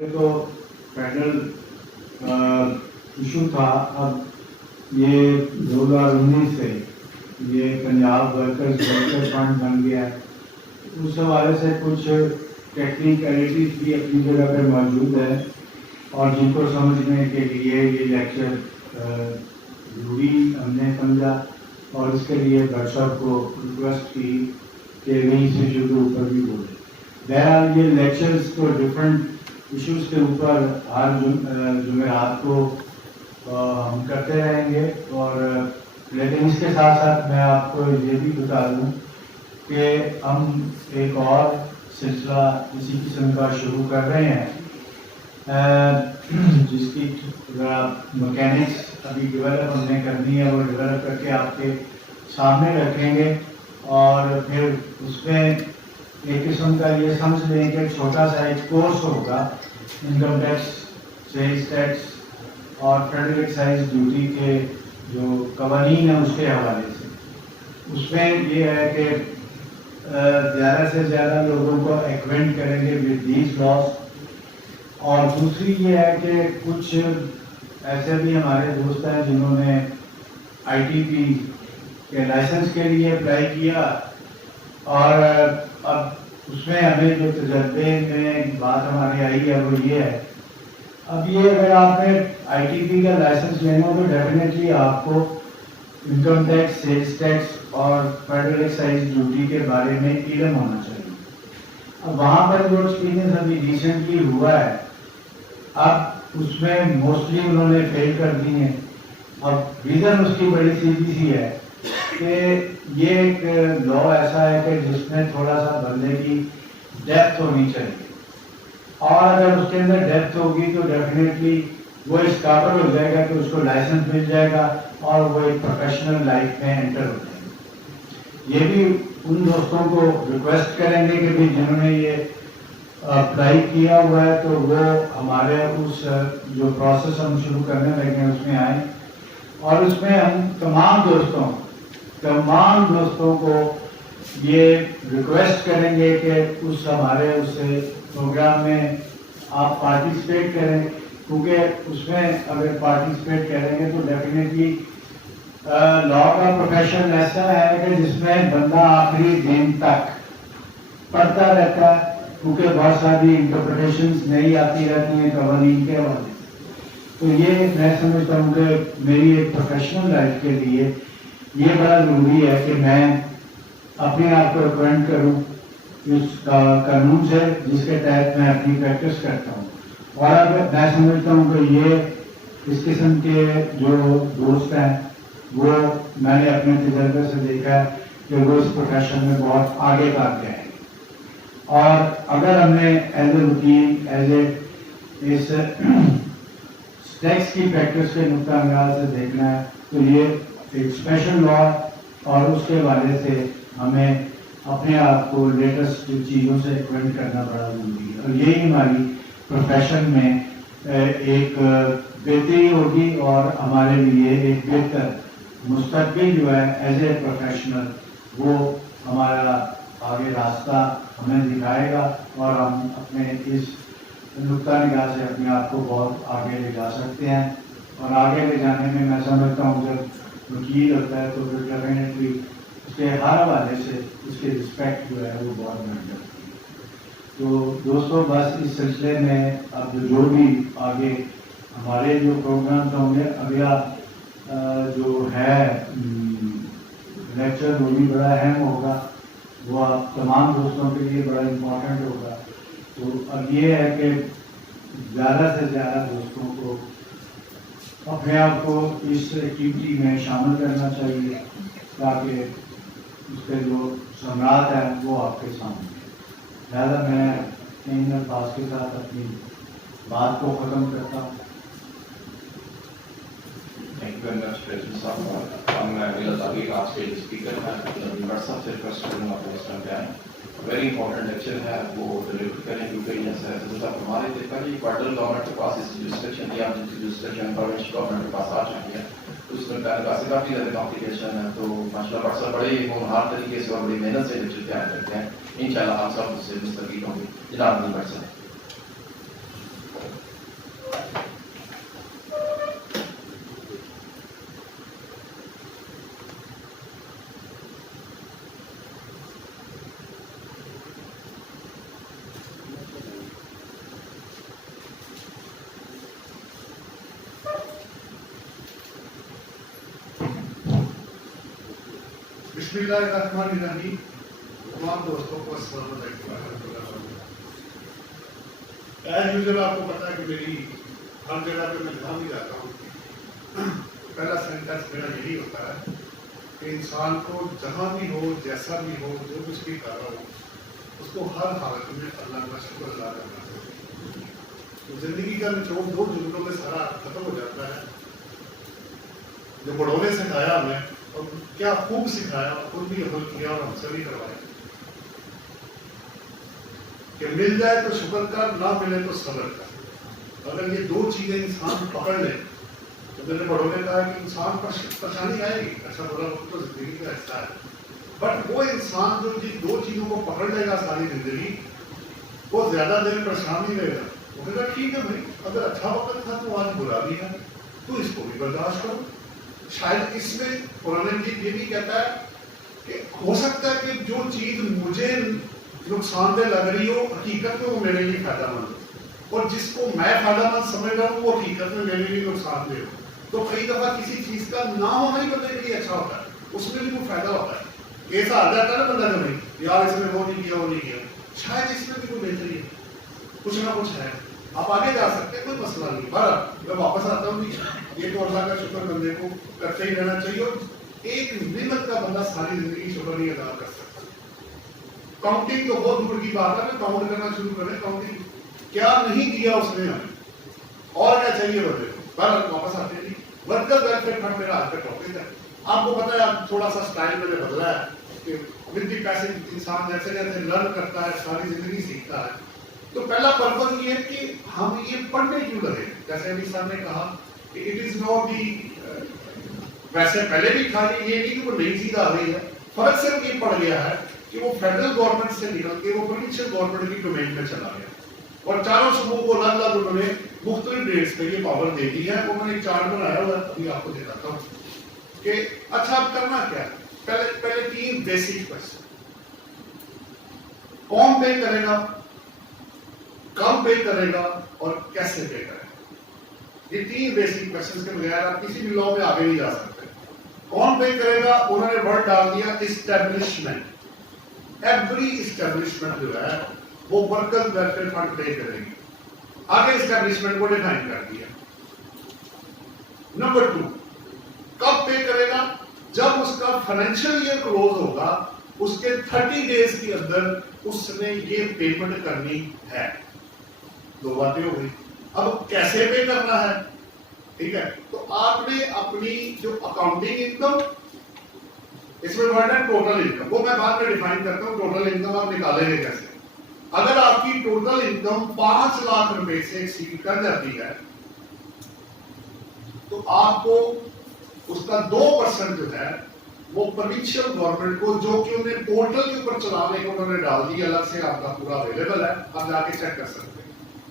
تو federal issue تھا. اب یہ 2019 سے یہ پنجاب ورکرز ویلفیئر فنڈ بن گیا ہے. اس حوالے سے کچھ ٹیکنیکلٹیز بھی اپنی جگہ پہ موجود ہے اور جن کو سمجھنے کے لیے یہ لیکچر ضروری ہم نے سمجھا اور اس کے لیے برشاپ کو ریکویسٹ کی کہ نہیں سے ایشو کے اوپر بھی بولے. بہرحال یہ لیکچرز تو ڈفرینٹ ایشوز کے اوپر ہر جمعرات کو ہم کرتے رہیں گے. اور لیکن اس کے ساتھ ساتھ میں آپ کو یہ بھی بتا دوں کہ ہم ایک اور سلسلہ اسی قسم کا شروع کر رہے ہیں جس کی مکینکس ابھی ڈیولپ ہم نے کرنی ہے. وہ ڈیولپ کر کے آپ کے سامنے رکھیں گے اور پھر اس میں ایک قسم کا یہ سمجھ لیں کہ چھوٹا سا ایک کورس ہوگا انکم ٹیکس, سیلز ٹیکس اور فیڈرل ایکسائز ڈیوٹی کے جو قوانین ہیں اس کے حوالے سے. اس میں یہ ہے کہ زیادہ سے زیادہ لوگوں کو ایکوینٹ کریں گے ود دیز لاز. اور دوسری یہ ہے کہ کچھ ایسے بھی ہمارے دوست ہیں جنہوں نے آئی ٹی پی کے لائسنس کے لیے اپلائی کیا اور اب اس میں ہمیں جو تجربے میں بات ہماری آئی ہے وہ یہ ہے. اب یہ اگر آپ نے آئی ٹی پی کا لائسنس لینا تو ڈیفینیٹلی آپ کو انکم ٹیکس, سیلز ٹیکس اور فیڈرل ایکسائز ڈیوٹی کے بارے میں علم ہونا چاہیے. اب وہاں پر جو ایکسپیرینس ابھی ریسنٹلی ہوا ہے اب اس میں موسٹلی انہوں نے فیل کر دی ہیں. اب ریزن اس کی بڑی سی ہے کہ یہ ایک لا ایسا ہے کہ جس میں تھوڑا سا بندے کی ڈیپتھ ہونی چاہیے اور اگر اس کے اندر ڈیپتھ ہوگی تو ڈیفینیٹلی وہ اس قابل ہو جائے گا کہ اس کو لائسنس مل جائے گا اور وہ ایک پروفیشنل لائف میں انٹر ہو جائے گا. یہ بھی ان دوستوں کو ریکویسٹ کریں گے کہ بھی جنہوں نے یہ اپلائی کیا ہوا ہے تو وہ ہمارے اس جو پروسیس ہم شروع کرنے لگے ہیں اس میں آئیں اور اس میں ہم تمام دوستوں کو یہ ریکویسٹ کریں گے کہ اس ہمارے اس پروگرام میں آپ پارٹیسپیٹ کریں کیونکہ اس میں اگر پارٹیسپیٹ کریں گے تو ڈیفینیٹلی لا کا پروفیشن ایسا ہے کہ جس میں بندہ آخری دن تک پڑھتا رہتا ہے کیونکہ بہت ساری انٹرپریٹیشنز نہیں آتی رہتی ہیں قوانین کے حوالے سے. تو یہ میں سمجھتا ہوں کہ میری ایک پروفیشنل لائف کے لیے یہ بڑا ضروری ہے کہ میں اپنے آپ کو اپوائنٹ کروں اس قانون سے جس کے تحت میں اپنی پریکٹس کرتا ہوں. اور اب میں سمجھتا ہوں کہ یہ اس قسم کے جو دوست ہیں وہ میں نے اپنے تجربے سے دیکھا ہے کہ وہ اس پروفیشن میں بہت آگے بڑھ گئے ہیں. اور اگر ہم نے ایز اے وکیل ایز اے اس ٹیکس کی پریکٹس کے نقطہ نگاہ سے دیکھنا ہے تو یہ ایک اسپیشل لا اور اس کے حوالے سے ہمیں اپنے آپ کو لیٹسٹ چیزوں سے ایکوینٹ کرنا بڑا ضروری ہے. اور یہی ہماری پروفیشن میں ایک بہتری ہوگی اور ہمارے لیے ایک بہتر مستقبل جو ہے ایز اے پروفیشنل وہ ہمارا آگے راستہ ہمیں دکھائے گا اور ہم اپنے اس نقطہ نگاہ سے اپنے آپ کو بہت آگے لے جا سکتے ہیں. اور آگے لے جانے میں میں سمجھتا ہوں جب وکیل ہوتا ہے تو پھر ڈیفینیٹلی اس کے ہر حوالے سے اس کی رسپیکٹ جو ہے وہ بہت بڑھ جاتی ہے. تو دوستوں بس اس سلسلے میں اب جو بھی آگے ہمارے جو پروگرامز ہوں گے اگلا جو ہے لیکچر وہ بھی بڑا اہم ہوگا, وہ آپ تمام دوستوں کے لیے بڑا امپورٹنٹ ہوگا. تو اب یہ ہے کہ زیادہ سے زیادہ دوستوں کو اپنے آپ کو اس ایکٹیویٹی میں شامل کرنا چاہیے تاکہ اس کے جو ثمرات ہیں وہ آپ کے سامنے. لہٰذا میں ان الفاظ کے ساتھ اپنی بات کو ختم کرتا ہوں. Thank you very much, President Saab. ہم میرا تعلق آج کے اسپیکر ہیں واٹسپ سے ریکویسٹ کروں گا اس ٹائم پہ آئیں. ویری امپورٹنٹ لیکچر ہے وہ ڈلیور کریں کیونکہ جیسے ہمارے دیکھا کہ فیڈرل گورنمنٹ کے پاس اس کی ریسٹرکشن تھی, آپ جس کی ریسٹرکشن پروونشل گورنمنٹ کے پاس آ چکی ہے اس میں پہلے سے کافی زیادہ کمپلیکیشن ہے. تو ماشاء اللہ واٹسپ بڑے ہونہار طریقے سے اور بڑی محنت سے لیکچر تیار کرتے ہیں. ان شاء اللہ آپ سب اس سے مستفید ہوں گے. جناب نہیں بڑھ سکتے. बिस्मिल्लाहिर्रहमानिर्रहीम। तमाम दोस्तों को अस्सलाम वालेकुम रहमतुल्लाहि। एज यूजुअल आपको पता है कि मेरी हर जगह पे मैं जहाँ भी जाता हूँ पहला सेंटेंस मेरा यही होता है कि इंसान को जहाँ भी हो, जैसा भी हो, जो कुछ भी कर रहा हो, उसको हर हालत में अल्लाह का शुक्र अदा करना चाहिए। तो जिंदगी का निचोड़ दो जुमलों में सारा खत्म हो जाता है। जो बड़ों ने सिखाया हमें, और क्या खूब सिखाया, खुद भी अमल किया और हमसे भी करवाया कि मिल जाए तो शुक्र कर, ना मिले तो सब्र कर। अगर ये दो चीजें इंसान पकड़ ले, तो मेरे बड़ों ने कहा कि इंसान पर परेशानी आएगी, अच्छा बुरा वक्त तो जिंदगी का हिस्सा है, बट वो इंसान जो जिन दो चीजों को पकड़ लेगा सारी जिंदगी, वो ज्यादा देर परेशान नहीं रहेगा। वो कहेगा ठीक है भाई, अगर अच्छा वक्त था तो आज बुरा भी है, तो इसको भी बर्दाश्त करो। शायद इसमें कुरान मजीद ये भी कहता है कि हो सकता है कि जो चीज मुझे नुकसानदेह लग रही हो, हकीकत में वो मेरे लिए फायदेमंद हो, और जिसको मैं फायदेमंद समझ रहा हूँ वो हकीकत में मेरे लिए नुकसानदेह हो। तो कई दफा किसी चीज का ना होना ही बंदे के लिए अच्छा होता है, उसमें भी कोई फायदा होता है। ऐसा आ जाता है ना बंदा, कभी यार इसने वो नहीं किया, वो नहीं किया, शायद इसमें भी कोई बेहतरी है, कुछ ना कुछ है, आप आगे जा सकते हैं, कोई मसला नहीं। पर मैं वापस आता हूँ, ये तो अल्लाह का शुक्र बंदे को करते ही रहना चाहिए, और एक निमत का बंदा सारी जिंदगी शुक्र नहीं अदा कर सकता। काउंटिंग तो बहुत दूर की बात है, काउंट करना शुरू करें, काउंटिंग क्या नहीं दिया उसने हमें, और क्या चाहिए बंदे को। पर वापस आते नहीं, वर्कर वेलफेयर फंड मेरा आज का टॉपिक है। आपको पता है थोड़ा सा स्टाइल मैंने बदला है कि विद द पैसेज इंसान जैसे जैसे लर्न करता है, सारी जिंदगी सीखता है। तो पहला पर्पज ये है कि हम ये पढ़ने क्यों लगे। जैसे अभी सर ने कहा कि इट इज नॉट दी, वैसे पहले भी था, ये नहीं कि वो नई चीज आ गई है, फर्क सिर्फ ये पड़ गया है कि वो फेडरल गवर्नमेंट से निकल के वो प्रोविंशियल गवर्नमेंट की डोमेन में चला गया, और चारों समूह को अलग अलग उन्होंने मुख्तलिफ डेट्स पे ये पावर दे दी है। वो मैंने एक चार्ट बनाया हुआ है, अभी आपको दिखाता हूँ कि अच्छा अब करना क्या है। पहले तीन बेसिक क्वेश्चन, कौन पे करेगा, कब पे करेगा, और कैसे पे करेगा। ये तीन बेसिक क्वेश्चन के बगैर आप किसी भी लॉ में आगे नहीं जा सकते। कौन पे करेगा, उन्होंने वर्ड डाल दिया इस्टेब्लिशमेंट। एवरी इस्टेब्लिशमेंट जो है वो वर्कर्स वेलफेयर फंड पे करेगी, आगे इस्टेब्लिशमेंट को डिफाइन कर दिया। नंबर 2, कब पे करेगा, जब उसका फाइनेंशियल ईयर क्लोज होगा, उसके 30 डेज के अंदर उसने ये पेमेंट करनी है। दो बातें हो गई। अब कैसे पे करना है, ठीक है, तो आपने अपनी जो अकाउंटिंग इनकम, इसमें वर्ड है टोटल इनकम, वो मैं बाद में डिफाइन करता हूं। टोटल इनकम आप निकालेंगे कैसे। अगर आपकी टोटल इनकम 5 लाख रुपए से एक्सीड कर जाती है, तो आपको उसका 2% जो है वो प्रोविंशियल गवर्नमेंट को, जो कि उन्हें पोर्टल के ऊपर चलाने को उन्होंने डाल दी, अलग से आपका पूरा अवेलेबल है, आप जाके चेक कर सकते हैं।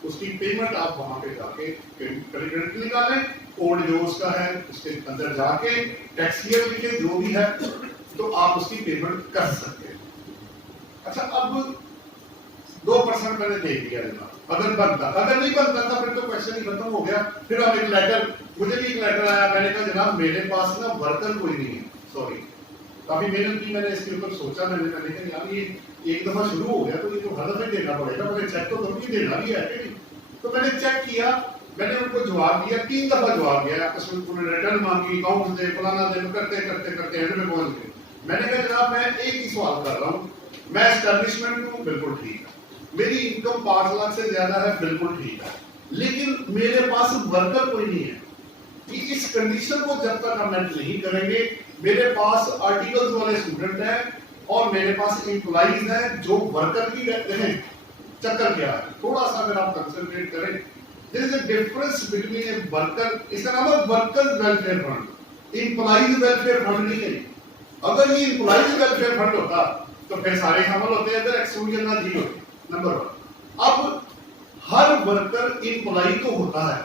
उसकी पेमेंट आप वहां पे जाके क्रेडिट निकालें, कोड जो उसका है उसके अंदर जाके टैक्स ईयर लिखे जो भी है, तो आप उसकी पेमेंट कर सकते हैं। अच्छा, अब 2% मैंने दे दिया जनाब, अगर बनता, अगर नहीं बनता था फिर तो क्वेश्चन ही खत्म हो गया। फिर अब एक लेटर, मुझे भी एक लेटर आया, मैंने कहा जनाब मेरे पास ना वर्कर कोई नहीं है, सॉरी। काफी मेहनत की मैंने इसके ऊपर, सोचा मैंने कहा यार ये एक दफा शुरू हो गया तो ये तो हर दफा देना पड़ेगा, मैंने चेक तो करूँ देना भी है कि नहीं। तो मैंने चेक किया, मैंने उनको जवाब दिया, 3 दफा जवाब दिया, आपस में उन्होंने रिटर्न मांगी, अकाउंट दे, फलाना दे, करते करते करते एंड में पहुंच गए। मैंने कहा जनाब मैं एक ही सवाल कर रहा हूँ, मैं एस्टेब्लिशमेंट हूँ, बिल्कुल ठीक है, मेरी इनकम 5 लाख से ज्यादा है, बिल्कुल ठीक है, लेकिन मेरे पास वर्कर कोई नहीं है। कि इस कंडीशन को जब तक हम मेट नहीं करेंगे, मेरे पास आर्टिकल्स वाले स्टूडेंट हैं और मेरे पास एम्प्लॉइज हैं जो वर्कर की रहते हैं। चक्कर क्या है, थोड़ा सा अगर आप कंसंट्रेट करें, there is a difference between a worker, इसका नाम है workers welfare fund, employees welfare fund नहीं है। अगर ये एम्प्लॉइज वेलफेयर फंड होता तो फिर सारे शामिल होते हैं, अगर एक्सक्लूजन ना दी होती। नंबर 1, अब हर वर्कर एम्प्लॉय तो होता है,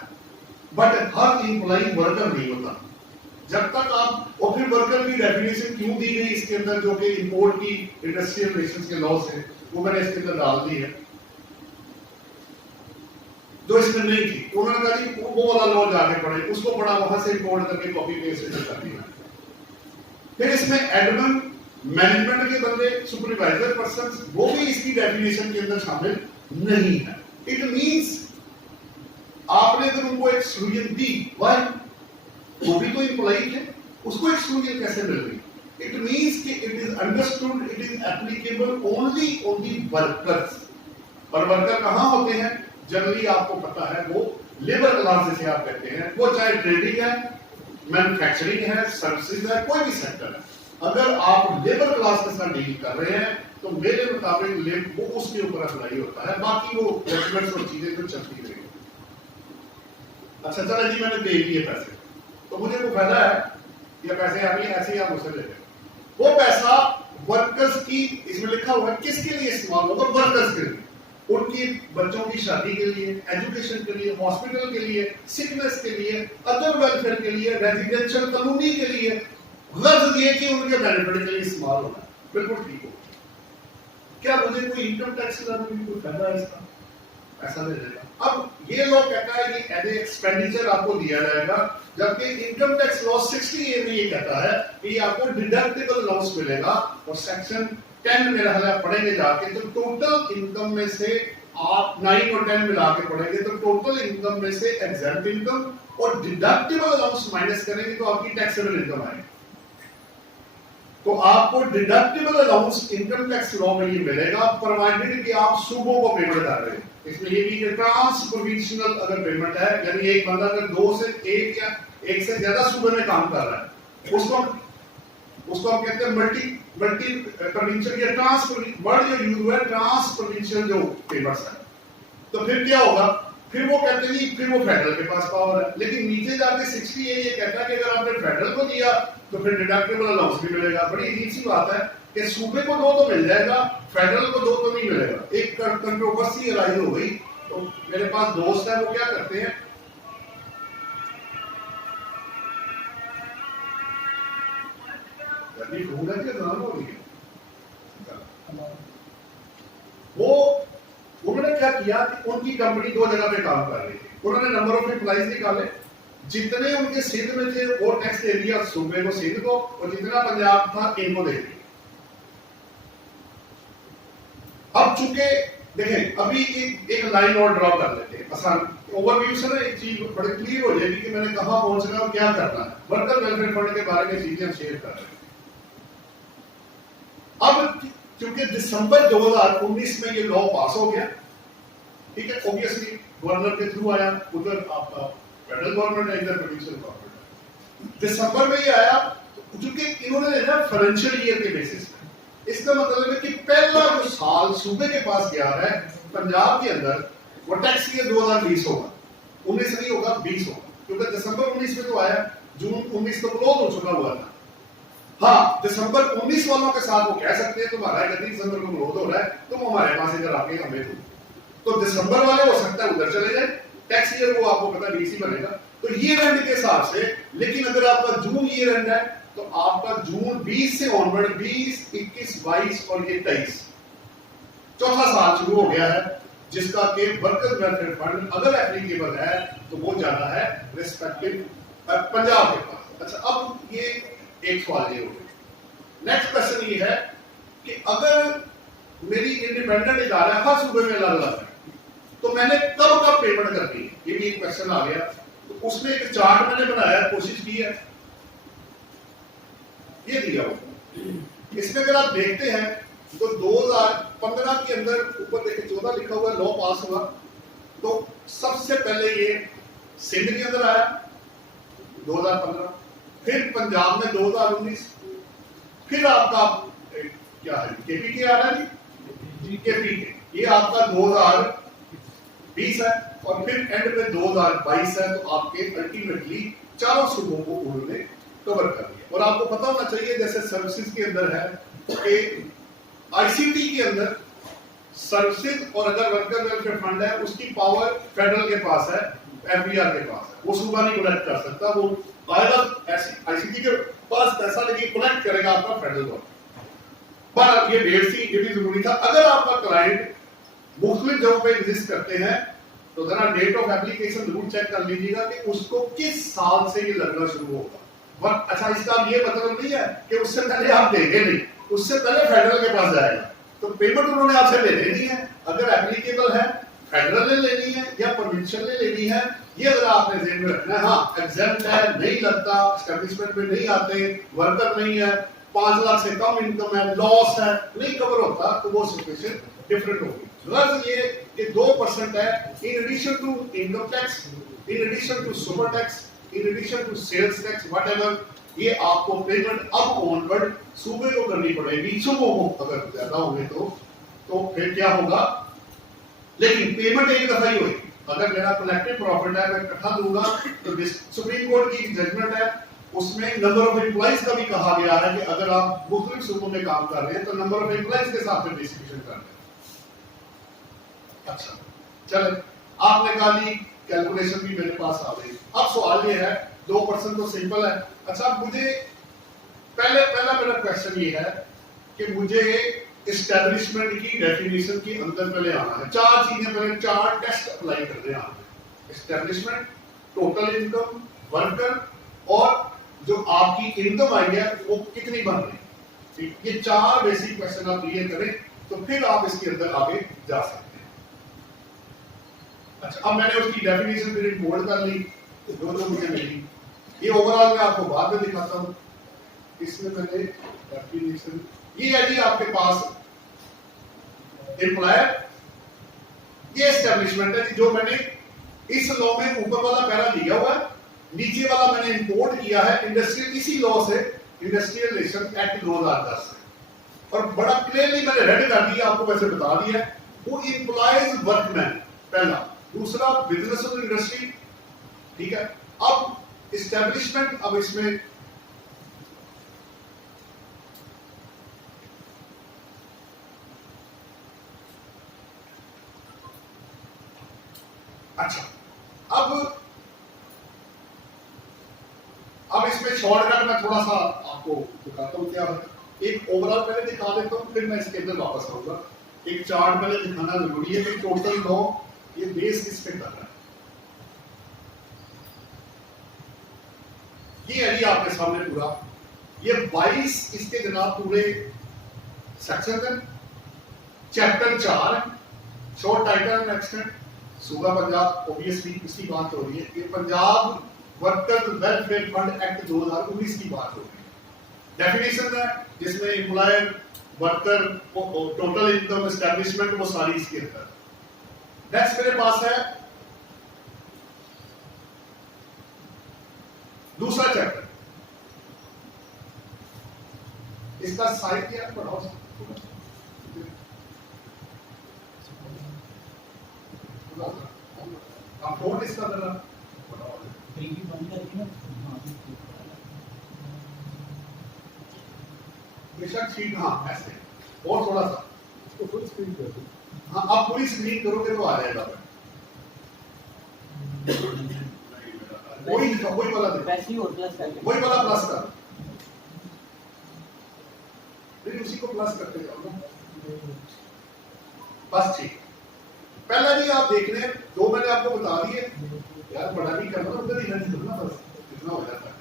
बट हर एम्प्लॉय वर्कर नहीं होता। जब तक आप, और फिर वर्कर की डेफिनेशन क्यों दी गई इसके अंदर, जो कि इंपोर्ट की इंडस्ट्रियल रिलेशंस के लॉ से, वो मैंने इसके अंदर डाल दी है, जो इसमें नहीं थी। तो उन्होंने कहा जी वो वाला लॉ जाके पढ़े, उसको पढ़ा, वहां से इंपोर्ट करके कॉपी पेस्ट कर दिया। फिर इसमें एडमिन मैनेजमेंट के बंदे, सुपरवाइजर पर्सन, वो भी इसकी डेफिनेशन के अंदर शामिल नहीं है। इट मींस आपने अगर उनको एक्सक्लूजन दी, वाई, वो भी तो एम्प्लॉई है, उसको एक्सक्लूजन कैसे मिल गई? इट मींस कि it is understood, it is applicable only on the workers. और वर्कर कहाँ होते हैं? जनरली आपको पता है वो लेबर क्लास जिसे आप कहते हैं, वो चाहे ट्रेडिंग है, मैन्युफैक्चरिंग है, सर्विसेज है, कोई भी सेक्टर है। अगर आप लेबर क्लास के साथ डील कर रहे हैं तो मेरे मुताबिक वो उसके ऊपर अप्लाई होता है, बाकी वो डॉक्यूमेंट्स और चीजें तो चलती रहेगी। अच्छा चलो जी, मैंने दे दिए पैसे, तो मुझे वो फायदा है या पैसे आ रही ऐसे ही आप उसे लेते हैं। वो पैसा वर्कर्स की, इसमें लिखा हुआ है किसके लिए इस्तेमाल होगा? वर्कर्स के लिए, उनकी बच्चों की शादी के लिए, एजुकेशन के लिए, हॉस्पिटल के लिए, सिकनेस के लिए, अदर वेलफेयर के लिए, रेजिडेंशियल कॉलोनी के लिए, गर्ज ये कि उनके बेनिफिट के लिए इस्तेमाल होना। बिल्कुल ठीक हो। क्या मुझे कोई इनकम टैक्स लगाने में कोई फायदा है इसका? ऐसा नहीं रहेगा। अब ये लॉ कहता है कि एज एक्सपेंडिचर आपको दिया जाएगा, जबकि इनकम टैक्स लॉ 60A में ये कहता है कि आपको डिडक्टेबल अलाउंस मिलेगा। और सेक्शन 10 मेरा ख्याल आप पढ़ेंगे जाके तो टोटल इनकम में से आप 9 और 10 मिला के पढ़ेंगे तो टोटल इनकम में से एग्जेम्प्ट इनकम और डिडक्टेबल अलाउंस माइनस करेंगे तो आपकी टैक्सेबल इनकम आएगी। तो आपको deductible allowance income tax law में ये मिलेगा, प्रोवाइडेड कि आप सूबों को पेमेंट कर रहे हैं। इसमें ये भी कि ट्रांस प्रोविंशियल अगर पेमेंट है, यानी एक बंदा अगर 2 से 1 या 1 से ज्यादा सूबे में काम कर रहा है, उसको हम कहते हैं मल्टी प्रोविंशियल या ट्रांस वर्ड जो यूज हुआ है ट्रांस प्रोविंशियल जो पेमेंट्स है। तो फिर क्या होगा? फिर वो कहते हैं फिर वो फेडरल के पास पावर है। लेकिन नीचे जाके 60A ये कहता है कि अगर आपने फेडरल को दिया तो फिर डिडक्टेबल अलाउंस भी मिलेगा। बड़ी अजीब सी बात है कि सूबे को 2 तो मिल जाएगा, फेडरल को 2 तो नहीं मिलेगा। एक कंट्रोवर्सी अराइज हो गई। तो मेरे पास दोस्त है, वो क्या करते हैं, वो उन्होंने क्या किया कि उनकी कंपनी 2 जगह पे काम कर रही थी। उन्होंने नंबर ऑफ एम्प्लॉइज निकाले, जितने उनके सिंध में थे वो टैक्स दे दिया सूबे को, सिंध को, और जितना पंजाब था इनको दे दिया। अब चूंकि देखें, अभी एक लाइन और ड्रॉ कर लेते हैं आसान ओवरव्यू से ना, एक चीज बड़ी क्लियर हो जाएगी कि मैंने कहां पहुंचना और क्या करना है। वर्कर वेलफेयर फंड के बारे में चीजें हम शेयर कर रहे हैं। अब क्योंकि दिसंबर 2019 में ये लॉ पास हो गया, ठीक है, ऑब्वियसली गवर्नर के थ्रू आया, उधर आपका फेडरल गवर्नमेंट है, इधर प्रोविंशियल गवर्नमेंट। दिसंबर में ये आया क्योंकि इन्होंने ना फाइनेंशियल ईयर के बेसिस पे, इसका मतलब है कि पहला जो साल सूबे के पास गया है पंजाब के अंदर, वो टैक्स ईयर 2020 होगा, 19 नहीं होगा, 20 होगा, क्योंकि दिसंबर 19 में तो आया, जून 19 तो क्लोज हो चुका हुआ था। हाँ, दिसंबर 19 वालों के साथ वो कह सकते हैं तुम्हारा 31 दिसंबर को क्लोज हो रहा है, तुम हमारे पास इधर आके हमें दो। तो दिसंबर वाले हो सकता है उधर चले जाए, टैक्स ईयर वो आपको पता 20 ही बनेगा, तो ईयर एंड के हिसाब से। लेकिन अगर आपका जून ईयर एंड है तो आपका जून 20 से ऑनवर्ड 20, 21, 22 और ये 23 चौथा साल शुरू हो गया है, जिसका कि वर्कर वेलफेयर फंड अगर एप्लीकेबल है तो वो जाना है रिस्पेक्टिव पंजाब के पास। अच्छा, अब ये एक सवाल ये हो गया। नेक्स्ट क्वेश्चन ये है कि अगर मेरी इंडिपेंडेंट इदारा हर सूबे में अलग अलग है, तो मैंने कब पेमेंट करनी है, ये भी एक क्वेश्चन आ गया। तो उसमें एक चार्ट मैंने बनाया, कोशिश की है, ये दिया हुआ। इसमें अगर आप देखते हैं तो 2015 के अंदर ऊपर देखिए 14 लिखा हुआ, लॉ पास हुआ, तो सबसे पहले ये सिंध के अंदर आया 2015, फिर पंजाब में 2019, फिर आपका क्या है केपीके आ रहा है जी, केपीके ये आपका 2020 है, और फिर एंड में 2022 है। तो आपके अल्टीमेटली चारों सूबों को उन्होंने कवर कर दिया। और आपको पता होना चाहिए जैसे सर्विसेज के अंदर है कि आईसीटी के अंदर सर्विसेज, और अगर वर्कर वेलफेयर फंड है उसकी पावर फेडरल के पास है, एफबीआर के पास है, वो सूबा नहीं कलेक्ट कर सकता, वो आएगा आईसीटी के पास पैसा लेके कलेक्ट करेगा आपका फेडरल गवर्नमेंट। पर ये डेट थी, ये भी जरूरी था। अगर आपका क्लाइंट मुख्तलिफ जगहों पे एग्जिस्ट करते हैं तो जरा डेट ऑफ एप्लीकेशन जरूर चेक कर लीजिएगा कि उसको किस साल से ये लगना शुरू होगा। अच्छा, इसका ये मतलब नहीं है कि उससे पहले आप देंगे नहीं, اس سے پہلے فیڈرل کے پاس جائے گا. تو پیمنٹ انہوں نے آپ سے لے لینی ہے, اگر اپلیکیبل ہے فیڈرل نے لینی ہے یا پروونشل نے لینی ہے, یہ اگر آپ نے ذہن میں رکھنا ہے. ہاں ایگزیمپٹ ہے, نہیں لگتا, اسٹیبلشمنٹ میں نہیں آتے, ورکر نہیں ہے, 5 لاکھ سے کم انکم ہے, لاس ہے, نہیں کور ہوتا, تو وہ سچویشن ڈفرنٹ ہوگی. غرض یہ کہ 2% ہے in addition to income tax, in addition to super tax, in addition to sales tax, whatever. یہ آپ کو پیمنٹ اب اونورڈ صوبے کو کرنی پڑے گی. صوبوں کو اگر زیادہ ہوگے تو پھر کیا ہوگا, لیکن پیمنٹ ایک دفعہ ہی ہوئی. اگر میرا کلیکٹیو پروفٹ ہے, میں اکٹھا دوں گا, تو سپریم کورٹ کی ججمنٹ ہے, اس میں نمبر آف امپلائیز کا بھی کہا گیا ہے کہ اگر آپ مختلف صوبوں میں کام کر رہے ہیں تو نمبر آف امپلائیز کے ساتھ ڈسٹریبیوشن کر رہے ہیں. اچھا چلیں, آپ نے کہا جی کیلکولیشن بھی میرے پاس آ گئی. اب سوال یہ ہے, 2% تو سمپل ہے. اچھا مجھے پہلا میرا کوشچن یہ ہے کہ مجھے اسٹیبلشمنٹ کی ڈیفینیشن کے اندر پہلے آنا ہے. 4 چیزیں پہلے, 4 ٹیسٹ اپلائی کرنے آنا ہے. اسٹیبلشمنٹ, ٹوٹل انکم, ورکر, اور جو آپ کی انکم آئی ہے وہ کتنی بن رہی ہے. یہ 4 بیسک کوشچن آپ کلیئر کریں تو پھر آپ اس کے اندر آگے جا سکتے ہیں. اچھا اب میں نے اس کی ڈیفینیشن پھر بولڈ کر لی, جو مجھے ملی. یہ اوور آل میں آپ کو بعد میں دکھاتا ہوں. اس میں نے ڈیفینیشن, یہ ہے جی آپ کے پاس امپلائر, یہ اسٹیبلشمنٹ ہے جو میں نے اس لا میں اوپر والا پیرا لیا ہوا ہے, نیچے والا میں نے امپورٹ کیا ہے انڈسٹریل, اسی لا سے, انڈسٹریل ریلیشن ایکٹ 2010 سے, اور بڑا کلیئرلی میں نے ریڈ کر دیا, آپ کو ویسے بتا دیا ہے. وہ امپلائز ورک مین پہلا, دوسرا بزنس اور انڈسٹری, ٹھیک ہے. اب اسٹیبلشمنٹ, اب اس میں اچھا اب اس میں شارٹ کٹ میں تھوڑا سا آپ کو دکھاتا ہوں کیا ہے. ایک اوور آل پہلے دکھا دیتا ہوں, پھر میں اس کے اندر واپس آؤں گا. ایک چارٹ پہلے دکھانا ضروری ہے کہ ٹوٹل لا یہ بیس کس پہ کر رہا ہے. یہ ہے جی آپ کے سامنے پورا, یہ 22 اس کے جناب پورے سیکشن ہیں. چیپٹر 4 ہے, شارٹ ٹائٹل اینڈ ایکسٹینٹ, صوبہ پنجاب, اوبیسلی اس کی بات ہو رہی ہے. یہ Punjab worker welfare fund act 2019 کی بات ہو رہی ہے. ڈیفینیشن ہے جس میں employer, worker, total income, establishment, وہ ساری اس کے اندر. نیکسٹ میرے پاس ہے دوسرا چیپٹر, اس کا سائز کیا پڑھاؤ, آپ فون اس کا ذرا بے شک ٹھیک. ہاں ایسے اور تھوڑا سا اس کو فل اسکرین کر دو. ہاں آپ پوری اسکرین کرو گے تو آ جائے گا. وہی والا وہی والا پلس کر, پھر اسی کو پلس کرتے جاؤ نا, بس ٹھیک. پہلا جی آپ دیکھ رہے ہیں, 2 میں نے آپ کو بتا دیے یار, بڑا نہیں کرنا, ادھر ہی رہنے کرنا, بس اتنا ہو جاتا ہے.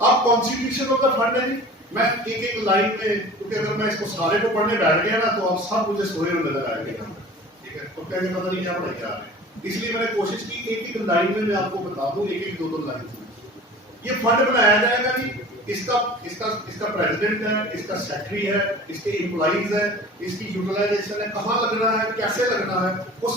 اب کانسٹیٹیوشن آف دا فنڈ ہے جی. میں ایک لائن میں, کیونکہ اگر میں اس کو سارے کو پڑھنے بیٹھ گیا نا تو آپ سب مجھے سوئے ہوئے نظر آئے گا, ٹھیک ہے, تو کہنے پتہ نہیں کیا پڑھائی جا رہے ہیں. اس لیے میں نے کوشش کی ایک لائن میں آپ کو بتا دوں, ایک 2 لائن میں. یہ فنڈ بنایا جائے گا جی. اس کا پریزیڈنٹ ہے, اس کا سیکرٹری ہے, اس کے امپلائیز ہے, اس کی یوٹیلائزیشن ہے, کہاں لگنا ہے, کیسے لگنا ہے, وہ